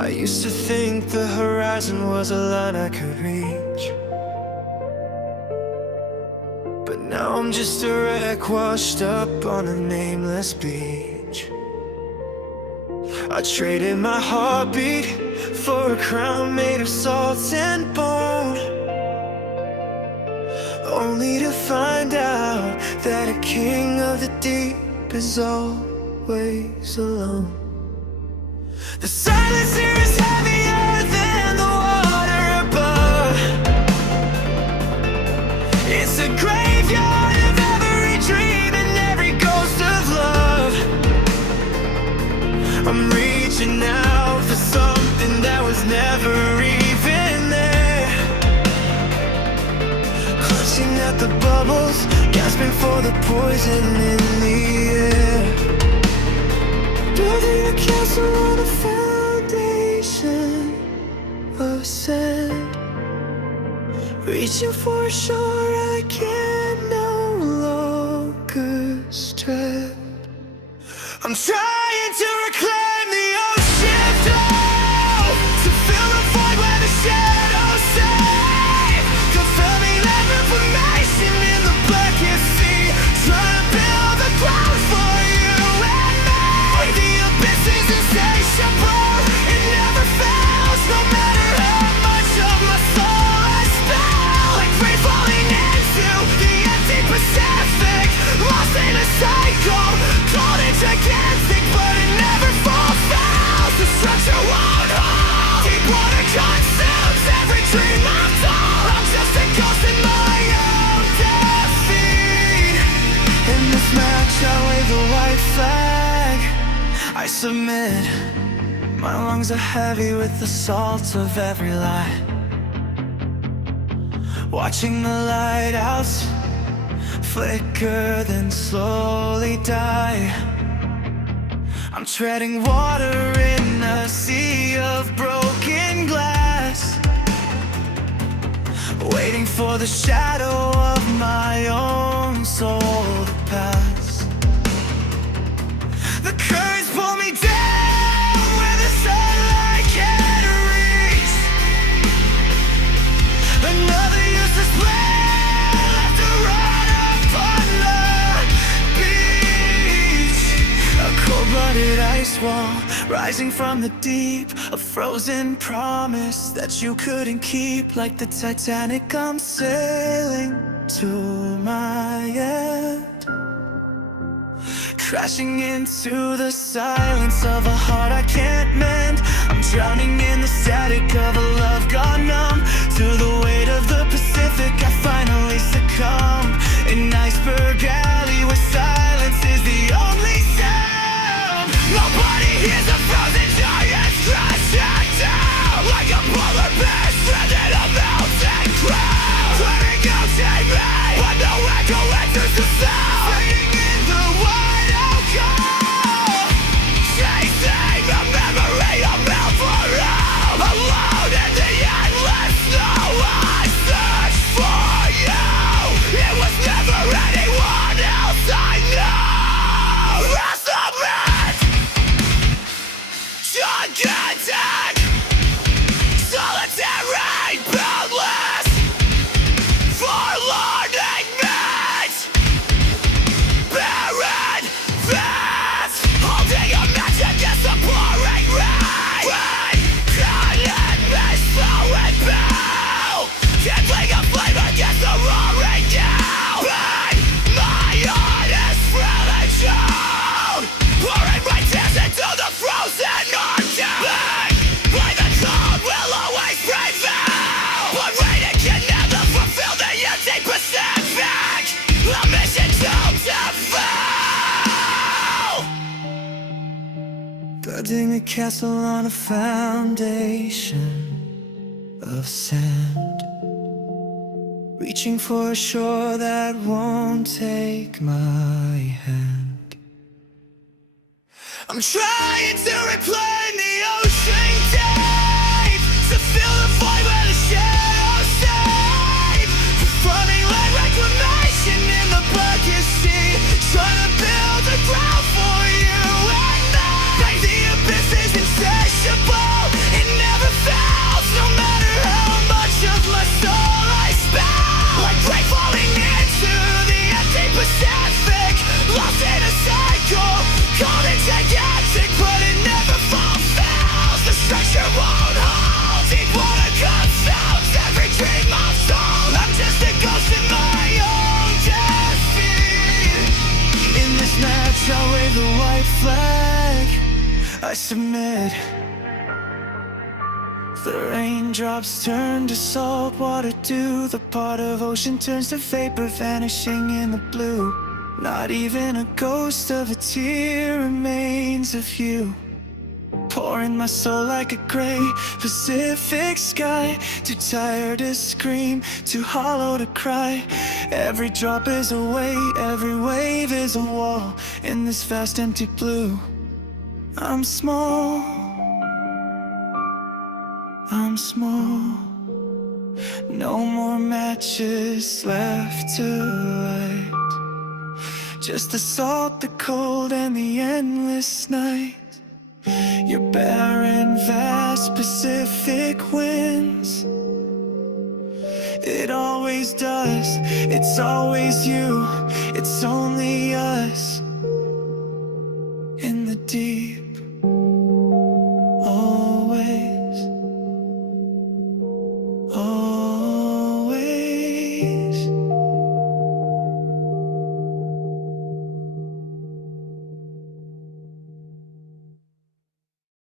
I used to think the horizon was a line I could reach, but now I'm just a wreck washed up on a nameless beach. I traded my heartbeat for a crown made of salt and bone, only to find out that a king of the deep is always alone. The silence here is heavier than the water above. It's a graveyard of every dream and every ghost of love. I'm reaching out for something that was never even there, clutching at the bubbles, gasping for the poison in the air. Building a castle on a foundation of sand, reaching for a shore I can no longer strand. I'm trying to reclaim the ocean flow, to fill the void where the shadows save, confirming every information in the blackest sea, trying to build the ground for you and me. The abyss is insatiable, it never fails, no matter how much of my soul I spill, like rain falling into the empty Pacific, lost in a cycle, called it gigantic, but it never fulfills. The structure won't hold, deep water consumes every dream I'm told. I'm just a ghost in my own defeat. In this match I wave the white flag, I submit. My lungs are heavy with the salt of every lie, watching the lighthouse flicker then slowly die. I'm treading water in a sea of broken glass, waiting for the shadow of my own soul to pass. The currents pull me down where the sunlight can't reach. Another useless plan left to rot upon the beach. A cold-blooded ice wall rising from the deep, a frozen promise that you couldn't keep. Like the Titanic, I'm sailing to my end, crashing into the silence of a heart I can't mend. I'm drowning in the static of a love gone numb. To the weight of the Pacific I finally succumb. An iceberg alley where silence is the only sound. Nobody hears the frozen giants crashing down, like a polar bear stranded on mountain ground. Clearing out me, but no echo enters the sound. Fading in the wide open, chasing the memory of Melbourne. Alone in the endless snow I search for you. It was never anyone else I know. Rest of it, gigantic, solitary, boundless, forlorn meat, barren vast, holding a match against the pouring rain. Can't miss so it bow, kindling a flame against the roaring down. My heart is frilling down, pouring my tears into the frozen arm down. By the cold will always prevail, but rain can never fulfill the empty Pacific. A mission doomed to fail. Building a castle on a foundation of sand, reaching for a shore that won't take my hand. I'm trying to reclaim the ocean deep, to fill the void where the shadows save, confronting land reclamation in the blackest sea, trying to build a ground for you and me. Like the abyss is insatiable, Structure won't hold. Deep water confounds every dream of soul. I'm just a ghost in my own destiny. In this match, I'll wave the white flag. I submit. The raindrops turn to salt water dew. The part of ocean turns to vapor, vanishing in the blue. Not even a ghost of a tear remains of you. Pouring my soul like a gray Pacific sky. Too tired to scream, too hollow to cry. Every drop is a weight, every wave is a wall. In this vast empty blue, I'm small. I'm small. No more matches left to light. Just the salt, the cold, and the endless night. Your barren, vast Pacific winds. It always does, it's always you.